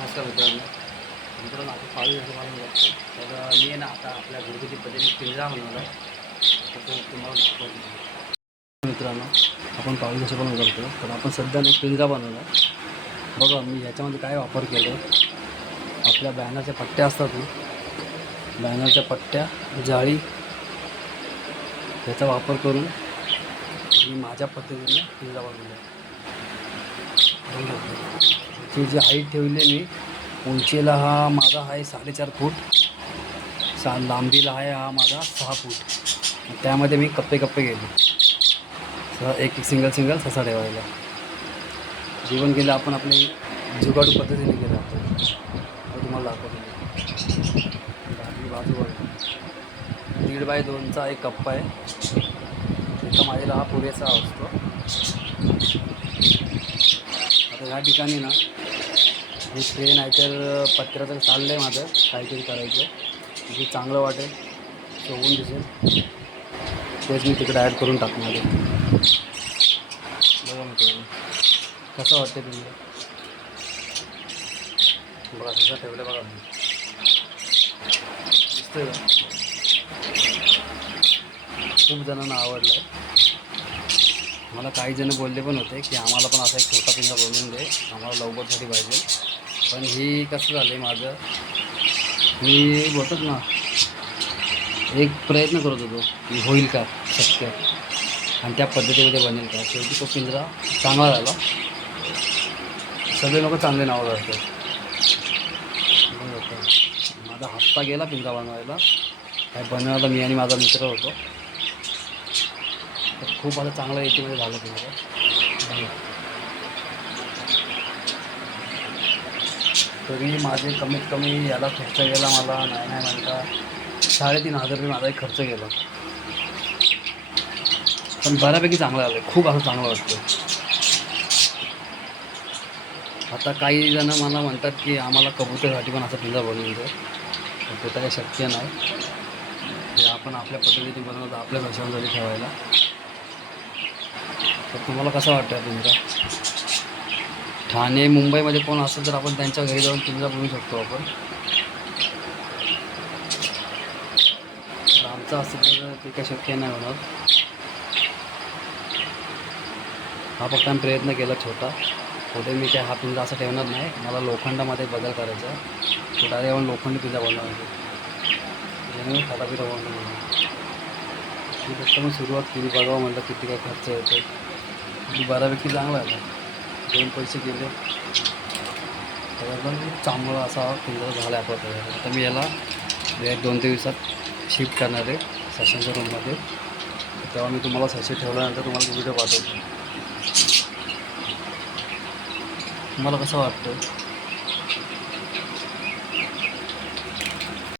नमस्कार मित्रांनो. मित्रांनो आता पाळी जसं मला तर मी आहे ना आता आपल्या घरगुती पद्धतीने पिंजरा बनवला तो तुम्हाला दाखवतो. मित्रांनो आपण पाळी जसं पण करतो तर आपण सध्या एक पिंजरा बनवला बघा मी ह्याच्यामध्ये काय वापर केलो आपल्या बॅनरच्या पट्ट्या असतात ना बॅनरच्या पट्ट्या जाळी ह्याचा वापर करून मी माझ्या पद्धतीने पिंजरा बनवला ही ती जी हाईट ठेवली आहे मी उंचीला हा माझा आहे साडेचार फूट. सा लांबीला आहे हा माझा सहा फूट. त्यामध्ये मी कप्पे कप्पे गेले स एक एक सिंगल सिंगल ससा ठेवायला. जीवन गेलं आपण आपली जुगाडू पद्धतीने गेलं आपण. तो तुम्हाला दाखवतो बाजूवर आपली बाजू दीड बाय दोनचा एक कप्पा आहे. एका माझ्याला हा पुरेसा असतो. आता ह्या ठिकाणी ना हे नाहीतर आहे तर पत्र्याचं चाललं आहे माझं काहीतरी करायचं. जे चांगलं वाटेल शोभून दिसेल. तेच मी तिकडे ॲड करून टाकणार आहे बघा मित्रांनो कसं वाटते तुम्हाला बघा कसं ठेवलं बघा. मी दिसतंय खूप जणांना आवडलं आहे मला काही जण बोलले पण होते की आम्हाला पण असा एक छोटा पिंगा बनवून दे. आम्हाला लवकरसाठी पाहिजे. पण ही कसं झालं आहे माझं? मी बोलतोच ना एक प्रयत्न करत होतो की होईल का शक्य? आणि त्या पद्धतीमध्ये बनेल का? शेवटी तो पिंजरा चांगला झाला. सगळे लोक चांगले नावं करतात माझा हप्ता गेला पिंजरा बनवायला. काय बनवायला मी आणि माझा मित्र होतो. तर खूप आता चांगलं एटीमध्ये झालं तुम्हाला तरी माझे कमीत कमी याला खर्च गेला मला नाही नाही म्हणता साडेतीन हजार रुपये माझा एक खर्च गेला. पण बऱ्यापैकी चांगलं आलं खूप असं चांगलं वाटतं आता काही जण मला म्हणतात की आम्हाला कबूतरसाठी पण असं पिझ्झा बनवून दे. ते तर काही शक्य नाही. हे आपण आपल्या पद्धतीने बनवतो आपल्या भाषांसाठी ठेवायला. तर तुम्हाला कसं वाटतं हा पिंजरा ठाणे मुंबईमध्ये कोण असेल तर आपण त्यांच्या घरी जाऊन पिंजरा बनवू शकतो आपण. आमचं असेल तर ते काही शक्य नाही होणार. हा फक्त आम्ही प्रयत्न केला छोटा. पुढे मी काय हा पिंजा असा ठेवणार नाही. मला लोखंडामध्ये बदल करायचा आहे. डायरेक्ट आपण लोखंडी पिंजा बोलणार जेणेकरून फटाफट बनवून मी फक्त मग सुरुवात केली. बघावं म्हटलं किती काय खर्च येतो बऱ्यापैकी चांगला आहे. दोन पैसे गेले. तर एकदम चांगला असा पिंजरा झाला आहे आपला आता मी याला एक दोन ते दिवसात शिफ्ट करणार आहे सशांच्या रूममध्ये तेव्हा मी तुम्हाला सशी ठेवल्यानंतर तुम्हाला व्हिडिओ पाठवतो. तुम्हाला कसं वाटतं